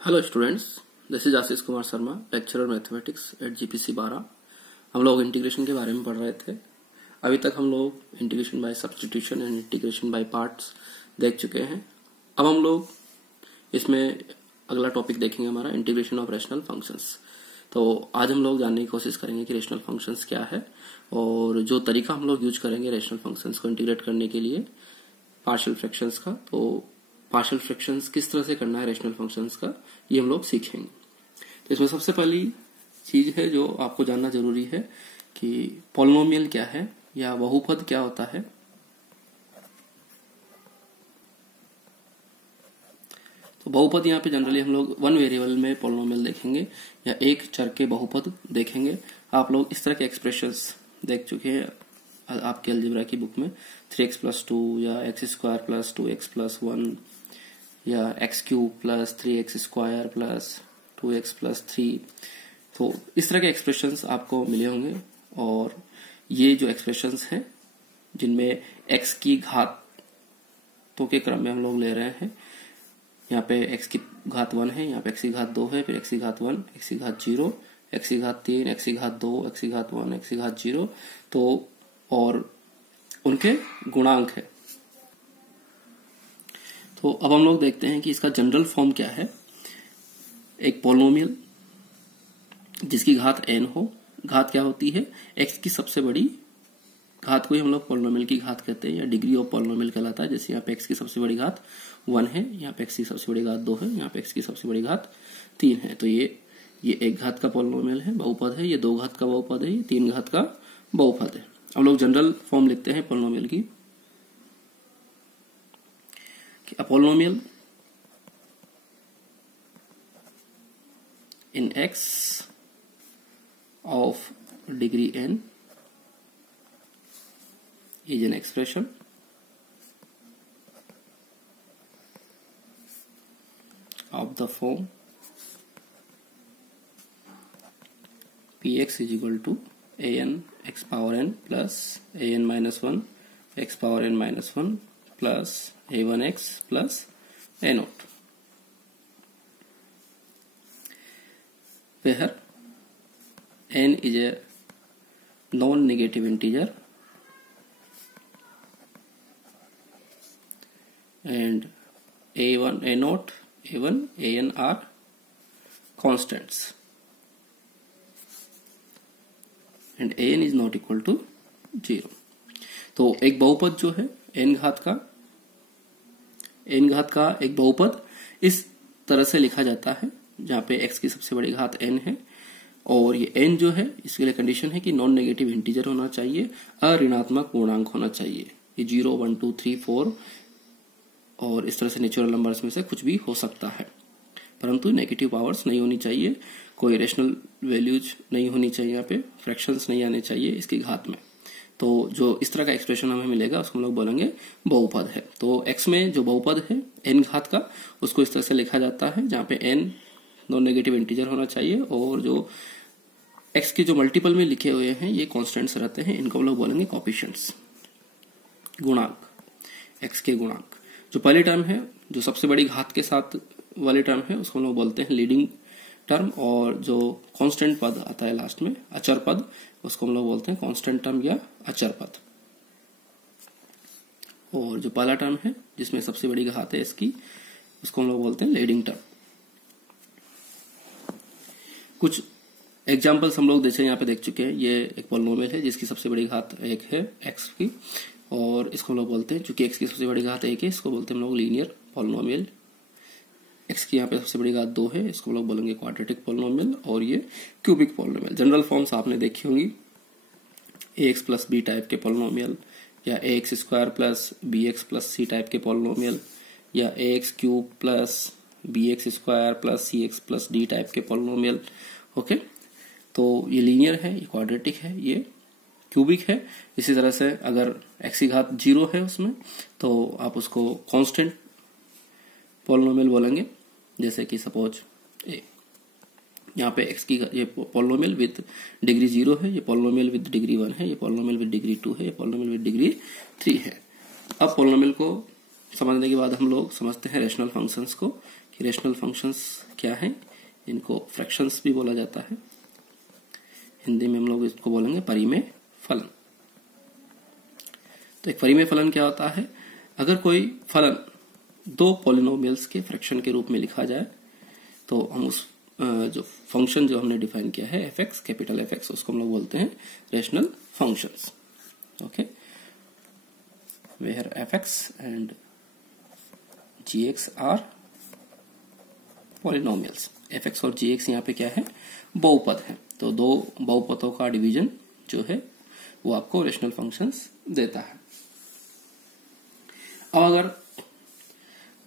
Hello students, this is Ashish Kumar Sharma, lecturer mathematics eight GPC 12। हम लोग integration के बारे में पढ़ रहे थे। अभी तक हम लोग integration by substitution and integration by parts देख चुके हैं। अब हम लोग इसमें अगला टॉपिक देखेंगे हमारा इंटीग्रेशन ऑफ रेशनल फंक्शंस। तो आज हम लोग जानने की कोशिश करेंगे कि रेशनल फंक्शंस क्या है और जो तरीका हम लोग यूज करेंगे रेशनल फंक्शंस को इंटीग्रेट करने के लिए पार्शियल फ्रैक्शंस का, तो पार्शियल फ्रैक्शंस किस तरह से करना है रेशनल फंक्शंस का, ये हम लोग सीखेंगे। तो इसमें सबसे पहली चीज है जो आपको जानना जरूरी है कि पॉलिनोमियल क्या है या बहुपद क्या होता है। तो बहुपद यहाँ पे जनरली हम लोग वन वेरिएबल में पॉलिनोमियल देखेंगे या एक चर के बहुपद देखेंगे। आप लोग इस तरह के एक्सप्रेशंस देख चुके हैं आपके अलजेब्रा की बुक में, 3x+2 या x² + 2x + 1 या x³ + 3x² + 2x + 3। तो इस तरह के एक्सप्रेशंस आपको मिले होंगे और ये जो एक्सप्रेशंस हैं जिनमें x की घातों के क्रम में हम लोग ले रहे हैं, यहाँ पे x की घात 1 है, यहाँ पे x की घात 2 है, फिर x की घात 1, x की घात 0, x की घात 3, x की घात 2, x की घात 1, x की घात 0, तो और उनके गुणांक है। तो अब हम लोग देखते हैं कि इसका जनरल फॉर्म क्या है। एक पॉलिनोमियल जिसकी घात n हो, घात क्या होती है, x की सबसे बड़ी घात को ही हम लोग पॉलिनोमियल की घात कहते हैं या डिग्री ऑफ पॉलिनोमियल कहलाता है। जैसे यहाँ पे x की सबसे बड़ी घात 1 है, यहाँ पे x की सबसे बड़ी घात 2 है, यहाँ पे x की सबसे बड़ी घात 3 है। तो ये एक घात का पॉलिनोमियल है, बहुपद है। ये 2 घात का बहुपद है, ये 3 घात का बहुपद है। हम लोग जनरल फॉर्म लिखते हैं पॉलिनोमियल की, a polynomial in x of degree n is an expression of the form px is equal to an x power n plus an minus 1 x power n minus 1 plus a1x plus a0, where n is a non-negative integer and a1, a0, a1, an are constants and an is not equal to 0। तो एक बहुपद जो है n घात का एक बहुपद इस तरह से लिखा जाता है जहां पे x की सबसे बड़ी घात n है और ये n जो है इसके लिए कंडीशन है कि नॉन नेगेटिव इंटीजर होना चाहिए, अऋणात्मक पूर्णांक होना चाहिए। ये 0, 1, 2, 3, 4 और इस तरह से नेचुरल नंबर्स में से कुछ भी हो सकता है, परंतु नेगेटिव पावर्स नहीं होनी चाहिए, कोई रेशनल वैल्यूज नहीं होनी चाहिए, यहाँ पे फ्रैक्शंस नहीं आने चाहिए इसकी घात में। तो जो इस तरह का एक्सप्रेशन हमें मिलेगा उसको हम लोग बोलेंगे बहुपद है। तो x में जो बहुपद है n घात का, उसको इस तरह से लिखा जाता है जहां पे n नॉन नेगेटिव इंटीजर होना चाहिए और जो x के जो मल्टीपल में लिखे हुए हैं ये कांस्टेंट्स रहते हैं, इनको हम लोग बोलेंगे कोएफिशिएंट्स, गुणांक, x के गुणांक। जो पहली टर्म है जो सबसे बड़ी घात के साथ वाली टर्म है उसको हम लोग बोलते हैं लीडिंग टर्म, और जो कांस्टेंट पद आता है लास्ट में, अचर पद, उसको हम लोग बोलते हैं कांस्टेंट टर्म या अचर पद। और जो पहला टर्म है जिसमें सबसे बड़ी घात है इसकी, उसको हम लोग बोलते हैं लीडिंग टर्म। कुछ एग्जांपल्स हम लोग जैसे यहाँ पे देख चुके हैं। ये एक पॉलिनोमियल है जिसकी सबसे बड़ी घात 1 है x की, और इसको हम लोग बोलते हैं, चूंकि x की सबसे बड़ी घात 1 है, इसको बोलते हैं हम लोग लीनियर पॉलिनोमियल। x की यहाँ पे सबसे बड़ी घात 2 है, इसको हम लोग बोलेंगे क्वाड्रेटिक पॉलिनोमियल, और ये क्यूबिक पॉलिनोमियल। जनरल फॉर्म्स आपने देखी होंगी, ax प्लस b टाइप के पॉलिनोमियल या ax² plus bx plus c type के पॉलिनोमियल या ax³ plus bx² plus cx plus d type के पॉलिनोमियल। ओके, तो ये लीनियर है, ये क्वाड्रेटिक है, ये क्यूबिक है। इसी तरह से अगर x की घात 0 है उसमें, तो आप उसको कांस्टेंट पॉलिनोमियल बोलेंगे। जैसे कि सपोज यहाँ पे x की ये पॉलिनोमियल विद डिग्री 0 है, ये पॉलिनोमियल विद डिग्री 1 है, ये पॉलिनोमियल विद डिग्री 2 है, ये पॉलिनोमियल विद डिग्री 3 है। अब पॉलिनोमियल को समझने के बाद हम लोग समझते हैं रेशनल फंक्शंस को कि रेशनल फंक्शंस क्या है, इनको फ्रैक्शंस भी बोला जाता है, हिंदी में हम लोग इसको बोलेंगे परिमेय फलन। तो एक परिमेय फलन क्या होता है, अगर कोई फलन दो पॉलिनोमियल्स के फ्रैक्शन के रूप में लिखा जाए तो हम उस जो फंक्शन जो हमने डिफाइन किया है F X, capital F X, उसको हम लोग बोलते हैं rational functions. Okay, where F X and G X are polynomials. F X और जी एक्स यहाँ पे क्या है, बहुपद है, तो दो बहुपदों का डिवीजन जो है वो आपको रेशनल फंक्शंस देता है। अब अगर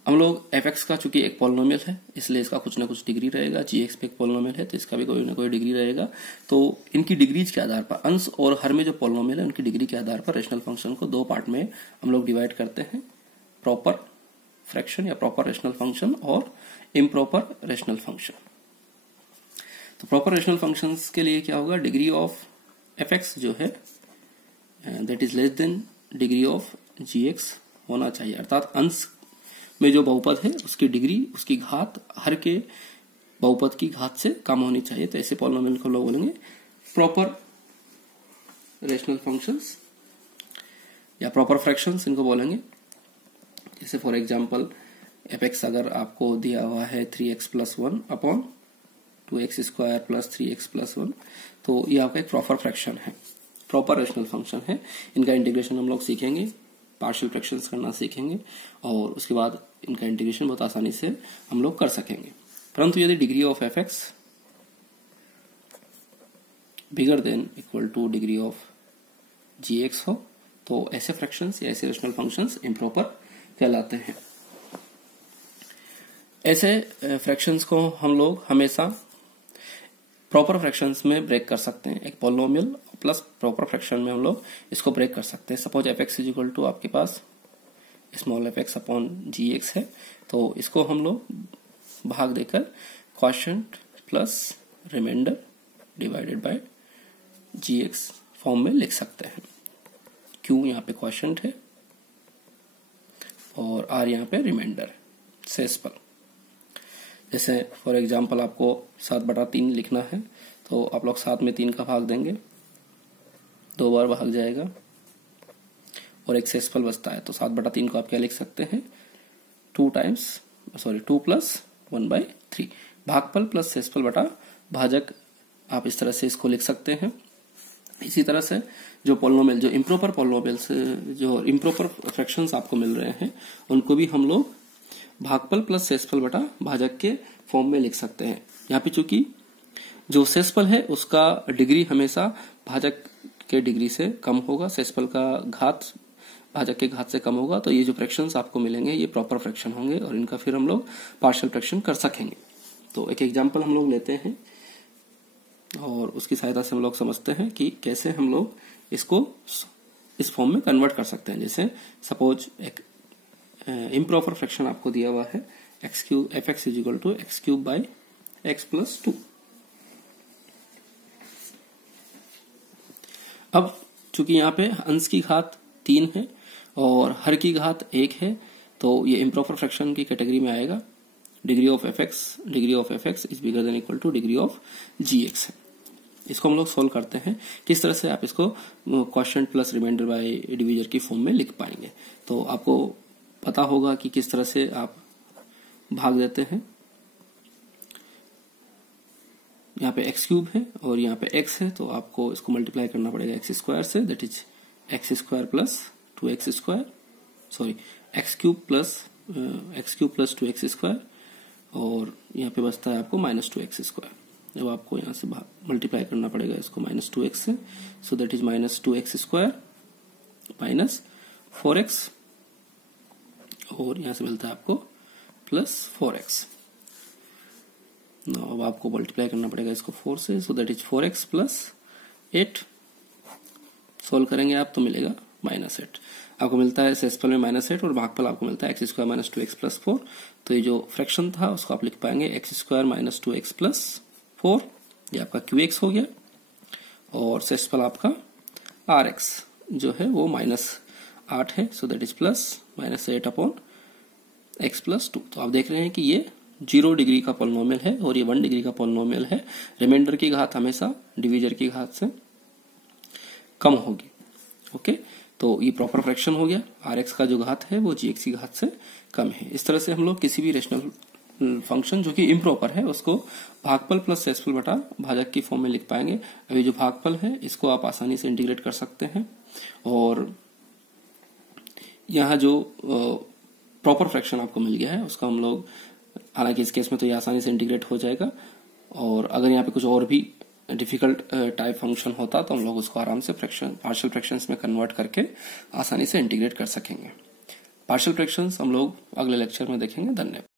हम लोग एफ एक्स का चूंकि एक पॉलिनोमियल है इसलिए इसका कुछ ना कुछ डिग्री रहेगा, जी एक्स पे एक पॉलिनोमियल है तो इसका भी कोई ना कोई डिग्री रहेगा, तो इनकी डिग्रीज के आधार पर अंश और हर में जो पॉलिनोमियल है उनकी डिग्री के आधार पर रेशनल फंक्शन को दो पार्ट में हम लोग डिवाइड करते हैं, प्रॉपर फ्रैक्शन या प्रॉपर रेशनल फंक्शन और इम्प्रॉपर रेशनल फंक्शन। तो प्रॉपर रेशनल फंक्शंस के लिए क्या होगा, डिग्री ऑफ एफ एक्स जो है that is less than degree of G X होना चाहिए, अर्थात अंश में जो बहुपद है उसकी डिग्री, उसकी घात हर के बहुपद की घात से कम होनी चाहिए। तो ऐसे पॉलिनोमियल को लोग बोलेंगे प्रॉपर रेशनल फंक्शंस या प्रॉपर फ्रैक्शंस इनको बोलेंगे। जैसे फॉर एग्जांपल एफ एक्स अगर आपको दिया हुआ है 3x + 1 अपॉन 2x² + 3x + 1, तो ये आपका एक प्रॉपर फ्रैक्शन है, प्रॉपर रेशनल फंक्शन है। इनका इंटीग्रेशन हम लोग सीखेंगे, पार्शियल फ्रैक्शंस करना सीखेंगे और उसके बाद इनका इंटीग्रेशन बहुत आसानी से हम लोग कर सकेंगे। परंतु यदि degree of F X bigger than equal to degree of G X हो तो ऐसे फ्रैक्शंस या ऐसे रेशनल फंक्शंस इम्प्रॉपर कहलाते हैं। ऐसे फ्रैक्शंस को हम लोग हमेशा प्रॉपर फ्रैक्शंस में ब्रेक कर सकते हैं, एक पॉलिनोमियल प्लस प्रॉपर फ्रैक्शन में हम लोग इसको ब्रेक कर सकते हैं। Suppose F X is equal to आपके पास small F X upon G X है, तो इसको हम लोग भाग देकर quotient plus remainder divided by G X form में लिख सकते हैं। क्यू यहाँ पे क्वोशिएंट है और आर यहाँ पे रिमाइंडर है, शेषफल। जैसे फॉर एग्जांपल आपको 7/3 लिखना है तो आप लोग 7 में 3 का भाग देंगे, 2 बार भाग जाएगा और एक शेषफल बचता है, तो 7/3 को आप क्या लिख सकते हैं, 2 + 1/3 भागफल प्लस शेषफल बटा भाजक, आप इस तरह से इसको लिख सकते हैं। इसी तरह से जो पॉलिनोमियल, जो इम्प्रॉपर पॉलिनोमियल्स, जो इम्प्रॉपर फ्रैक्शंस आपको मिल रहे हैं उनको भी हम लोग भागफल प्लस शेषफल बटा भाजक के फॉर्म में लिख सकते हैं। यहाँ पे चूंकि जो शेषफल है उसका डिग्री हमेशा भाजक के डिग्री से कम होगा, शेषफल का घात भाजक के घात से कम होगा, तो ये जो फ्रैक्शंस आपको मिलेंगे ये प्रॉपर फ्रैक्शन होंगे और इनका फिर हम लोग पार्शियल फ्रैक्शन कर सकेंगे। तो एक एग्जांपल हम लोग लेते हैं और उसकी सहायता से हम लोग समझते हैं कि कैसे हम लोग इसको इस फॉर्म में कन्वर्ट कर सकते हैं। जैसे सपोज एक इम्प्रॉपर फ्रैक्शन आपको दिया हुआ है F X is equal to x³ by x + 2। अब चूंकि यहाँ पे अंश की घात 3 है और हर की घात 1 है, तो ये इम्प्रॉपर फ्रैक्शन की कैटेगरी में आएगा। Degree of F X is bigger than equal to degree of G X है। इसको हम लोग सोल्व करते हैं, किस तरह से आप इसको quotient plus remainder by divisor की फॉर्म में लिख पाएंगे। तो आपको पता होगा कि किस तरह से आप भाग देते हैं। यहाँ पे x³ है और यहाँ पे x है, तो आपको इसको मल्टीप्लाई करना पड़ेगा x² से, that is x² plus 2x², sorry x³ plus 2x², और यहाँ पे बचता है आपको -2x²। जब आपको यहाँ से मल्टीप्लाई करना पड़ेगा इसको -2x से, so that is -2x² minus 4x, और यहाँ से मिलता है आपको +4x। अब आपको मल्टीप्लाई करना पड़ेगा इसको 4 से, so that is 4x + 8। Solve करेंगे आप तो मिलेगा -8। आपको मिलता है शेषफल में -8 और भागफल आपको मिलता है x² - 2x + 4। तो ये जो फ्रैक्शन था उसको आप लिख पाएंगे x² - 2x + 4, ये आपका qx हो गया, और शेषफल आपका rx जो है वो -8 है, so that is +-8 upon x + 2। तो आप देख रहे हैं कि ये 0 डिग्री का पॉलिनोमियल है और ये 1 डिग्री का पॉलिनोमियल है, रिमाइंडर की घात हमेशा डिवीजर की घात से कम होगी। ओके, तो ये प्रॉपर फ्रैक्शन हो गया। Rx का जो घात है वो Gx की घात से कम है। इस तरह से हम लोग किसी भी रेशनल फंक्शन जो कि इम्प्रॉपर है उसको भागफल प्लस शेषफल बटा भाजक की फॉर्म में लिख पाएंगे। अभी जो भागफल है इसको आप आसानी से इंटीग्रेट कर सकते हैं, और यहाँ जो प्रॉपर फ्रैक्शन आपको मिल गया है उसका हम लोग, हालांकि इस केस में तो ये आसानी से इंटीग्रेट हो जाएगा, और अगर यहाँ पे कुछ और भी डिफिकल्ट टाइप फंक्शन होता तो हम लोग उसको आराम से पार्शियल फ्रैक्शंस में कन्वर्ट करके आसानी से इंटीग्रेट कर सकेंगे। पार्शियल फ्रैक्शंस हम लोग अगले लेक्चर में देखेंगे। धन्यवाद।